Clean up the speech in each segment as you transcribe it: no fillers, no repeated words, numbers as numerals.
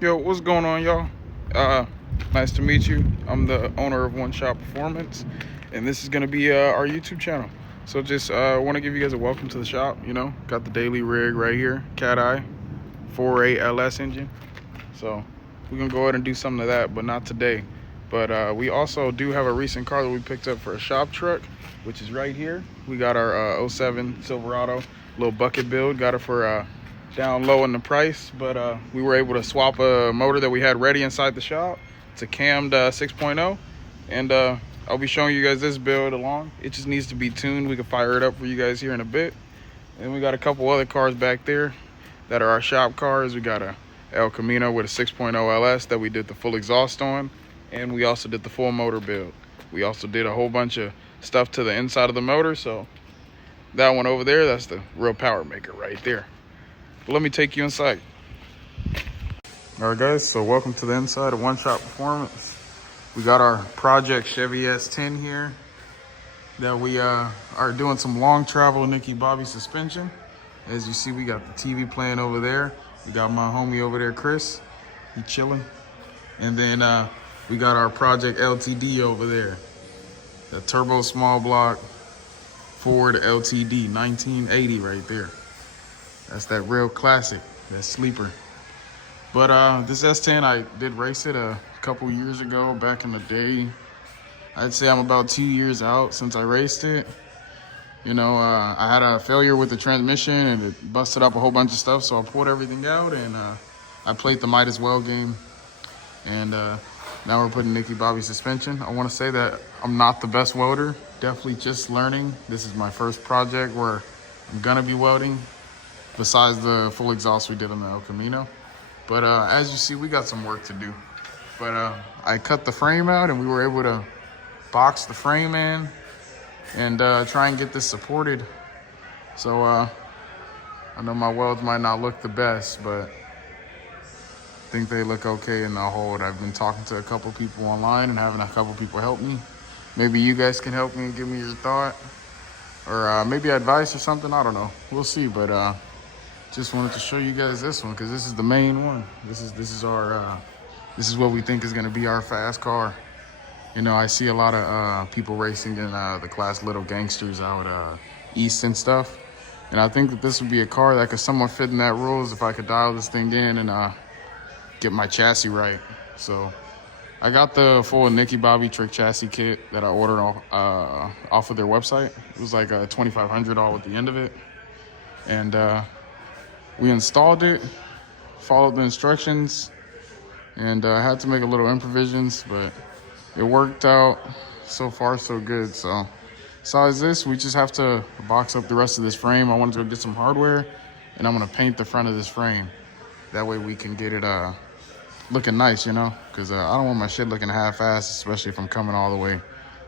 Yo, what's going on, y'all? Nice to meet you. I'm the owner of One Shot Performance, and this is gonna be our YouTube channel. So just want to give you guys a welcome to the shop. You know, got the daily rig right here, Cat Eye 4A LS engine. So we're gonna go ahead and do something to that, but not today. But we also do have a recent car that we picked up for a shop truck, which is right here. We got our '07 Silverado, little bucket build. Got it for down low in the price, but we were able to swap a motor that we had ready inside the shop. It's a cammed 6.0, and I'll be showing you guys this build along. It just needs to be tuned. We can fire it up for you guys here in a bit. And we got a couple other cars back there that are our shop cars. We got a El Camino with a 6.0 LS that we did the full exhaust on, and we also did the full motor build. We also did a whole bunch of stuff to the inside of the motor, so that one over there, that's the real power maker right there. But let me take you inside. All right, guys, so welcome to the inside of One Shot Performance. We got our Project Chevy S10 here that we are doing some long travel Nicky Bobby suspension. As you see, we got the TV playing over there. We got my homie over there, Chris. He chilling. And then we got our Project LTD over there. The turbo small block Ford LTD 1980 right there. That's that real classic, that sleeper. But this S10, I did race it a couple years ago, back in the day. I'd say I'm about 2 years out since I raced it. You know, I had a failure with the transmission and it busted up a whole bunch of stuff, so I pulled everything out and I played the might as well game. And now we're putting Nicky Bobby suspension. I want to say that I'm not the best welder, definitely just learning. This is my first project where I'm gonna be welding, besides the full exhaust we did on the El Camino. But as you see, we got some work to do. But I cut the frame out and we were able to box the frame in and try and get this supported. So I know my welds might not look the best, but I think they look okay in the hold. I've been talking to a couple people online and having a couple people help me. Maybe you guys can help me and give me your thought, or maybe advice or something. I don't know. We'll see. But just wanted to show you guys this one because this is the main one. This is our this is what we think is going to be our fast car. You know, I see a lot of people racing in the class Little Gangsters out east and stuff, and I think that this would be a car that could somewhat fit in that rules if I could dial this thing in and get my chassis right. So I got the full Nicky Bobby trick chassis kit that I ordered off of their website. It was like a $2,500 all at the end of it, and we installed it, followed the instructions, and I had to make a little improvisions, but it worked out. So far, so good. So besides this, we just have to box up the rest of this frame. I wanted to go get some hardware, and I'm gonna paint the front of this frame. That way we can get it looking nice, you know, because I don't want my shit looking half-assed, especially if I'm coming all the way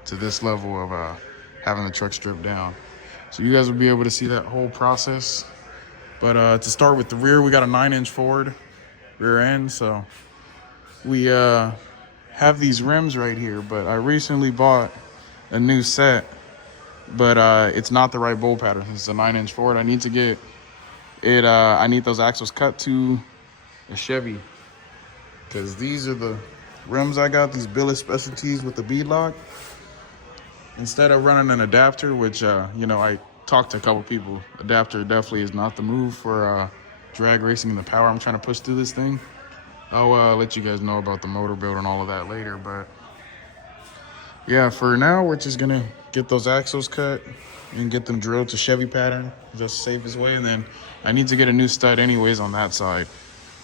to this level of having the truck stripped down. So you guys will be able to see that whole process. But to start with the rear, we got a 9-inch Ford rear end. So we have these rims right here, but I recently bought a new set, but it's not the right bolt pattern. It's a 9-inch Ford. I need to get it, I need those axles cut to a Chevy, because these are the rims I got, these Billet Specialties with the beadlock. Instead of running an adapter, which, you know, I talked to a couple people, adapter definitely is not the move for drag racing and the power I'm trying to push through this thing. I'll let you guys know about the motor build and all of that later, but yeah, for now, we're just gonna get those axles cut and get them drilled to Chevy pattern, just the safest way. And then I need to get a new stud anyways on that side.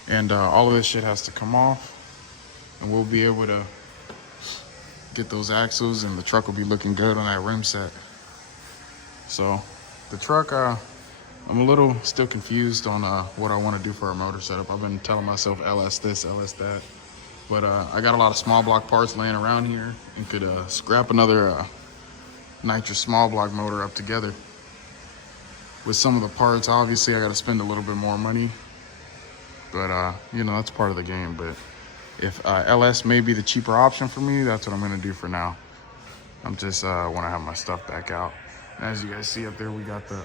And all of this shit has to come off, and we'll be able to get those axles, and the truck will be looking good on that rim set. So the truck, I'm a little still confused on what I want to do for our motor setup. I've been telling myself LS this, LS that. But I got a lot of small block parts laying around here and could scrap another nitrous small block motor up together. With some of the parts, obviously, I got to spend a little bit more money. But, you know, that's part of the game. But if LS may be the cheaper option for me, that's what I'm going to do for now. I'm just want to have my stuff back out. And as you guys see up there, we got the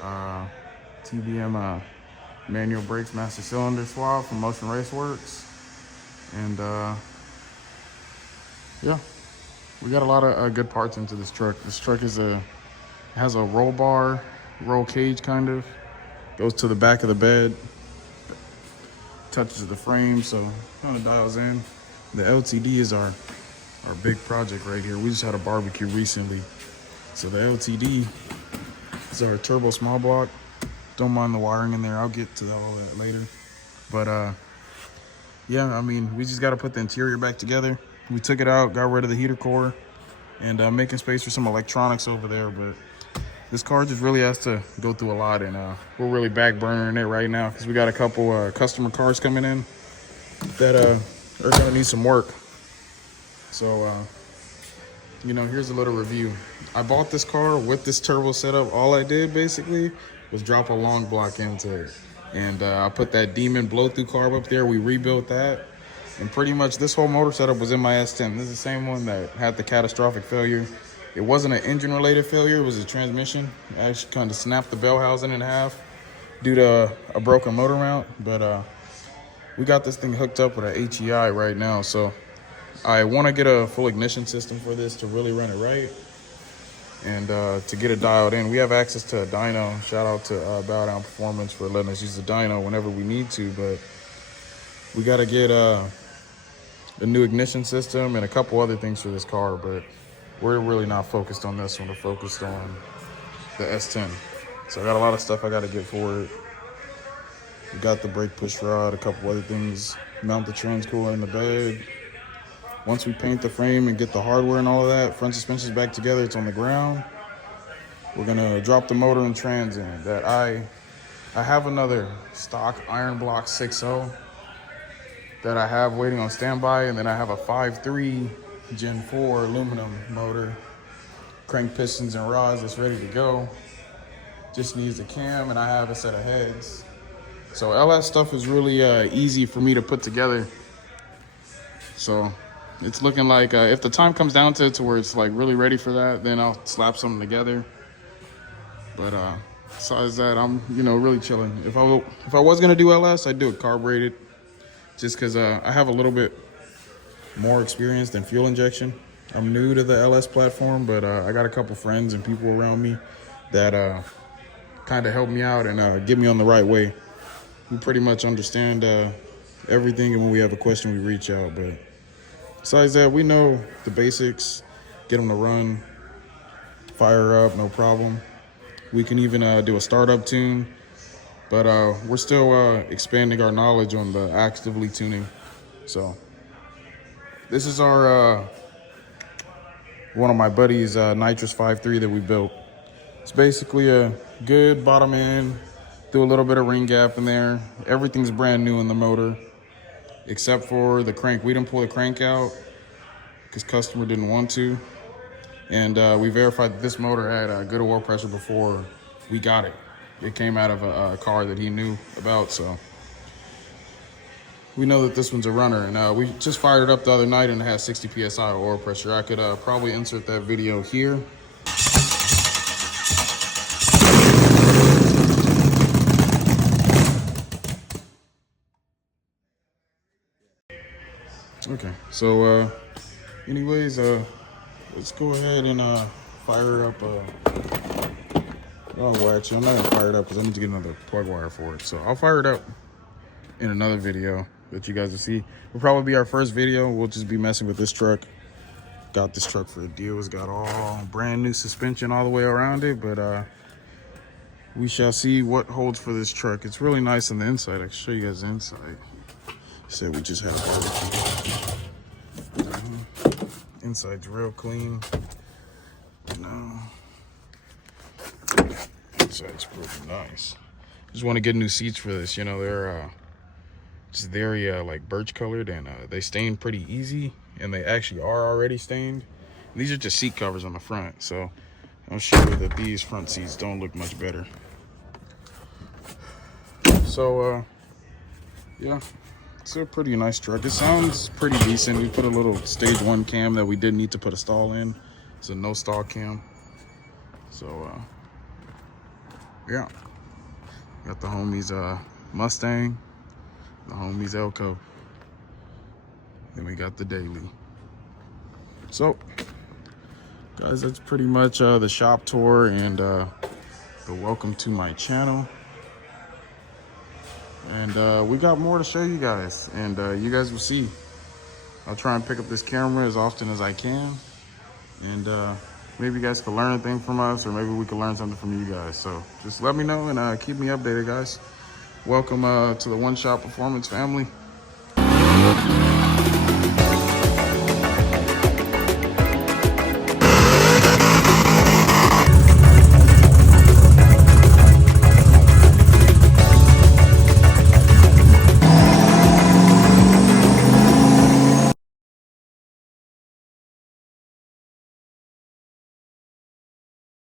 TBM manual brakes master cylinder swap from Motion Raceworks. And yeah, we got a lot of good parts into this truck. This truck has a roll bar, roll cage kind of. Goes to the back of the bed, touches the frame, so kind of dials in. The LTD is our big project right here. We just had a barbecue recently. So the LTD is our turbo small block. Don't mind the wiring in there. I'll get to all that later. But yeah, I mean, we just got to put the interior back together. We took it out, got rid of the heater core, and making space for some electronics over there. But this car just really has to go through a lot, and we're really back burnering it right now because we got a couple customer cars coming in that are gonna need some work. So you know, here's a little review. I bought this car with this turbo setup. All I did basically was drop a long block into it, and I put that Demon blow-through carb up there. We rebuilt that, and pretty much this whole motor setup was in my S10. This is the same one that had the catastrophic failure. It wasn't an engine-related failure, it was a transmission. I actually kind of snapped the bell housing in half due to a broken motor mount, but we got this thing hooked up with an HEI right now, so I want to get a full ignition system for this to really run it right, and to get it dialed in. We have access to a dyno. Shout out to Bow Down Performance for letting us use the dyno whenever we need to, but we got to get a new ignition system and a couple other things for this car, but we're really not focused on this one. We're focused on the S10. So I got a lot of stuff I got to get for it. We got the brake push rod, a couple other things, mount the trans cooler in the bed. Once we paint the frame and get the hardware and all of that, front suspension's back together, it's on the ground. We're gonna drop the motor and trans in. That I have another stock Iron Block 6.0 that I have waiting on standby, and then I have a 5.3 Gen 4 aluminum motor, crank pistons and rods that's ready to go. Just needs a cam, and I have a set of heads. So all that stuff is really easy for me to put together. So it's looking like if the time comes down to it to where it's like really ready for that, then I'll slap something together. But besides that, I'm really chilling. If I was gonna do LS, I'd do it carbureted, just because I have a little bit more experience than fuel injection. I'm new to the LS platform, but I got a couple friends and people around me that kind of help me out and get me on the right way. We pretty much understand everything, and when we have a question, we reach out. But besides that, we know the basics. Get them to run, fire up, no problem. We can even do a startup tune, but we're still expanding our knowledge on the actively tuning. So this is our one of my buddies' Nitrous 5.3 that we built. It's basically a good bottom end, threw a little bit of ring gap in there. Everything's brand new in the motor, except for the crank. We didn't pull the crank out because customer didn't want to. And we verified that this motor had good oil pressure before we got it. It came out of a car that he knew about, so we know that this one's a runner. And we just fired it up the other night, and it has 60 PSI oil pressure. I could probably insert that video here. Okay, so anyways, let's go ahead and fire up. Oh, well, actually, I'm not gonna fire it up because I need to get another plug wire for it. So I'll fire it up in another video that you guys will see. Will probably be our first video. We'll just be messing with this truck. Got this truck for a deal. It's got all brand new suspension all the way around it, but we shall see what holds for this truck. It's really nice on the inside. I can show you guys the inside. Said we just had a barbecue. Inside's real clean. Inside's pretty nice. Just want to get new seats for this. They're just very like birch colored, and they stain pretty easy, and they actually are already stained. And these are just seat covers on the front, so I'm sure that these front seats don't look much better. So yeah, it's a pretty nice truck. It sounds pretty decent. We put a little stage 1 cam that we did need to put a stall in. It's a no stall cam. So yeah, got the homies Mustang, the homies Elko. Then we got the daily. So, guys, that's pretty much the shop tour and the welcome to my channel. And we got more to show you guys, and you guys will see. I'll try and pick up this camera as often as I can, and maybe you guys can learn a thing from us, or maybe we can learn something from you guys. So just let me know and keep me updated, guys. Welcome to the One Shop Performance family.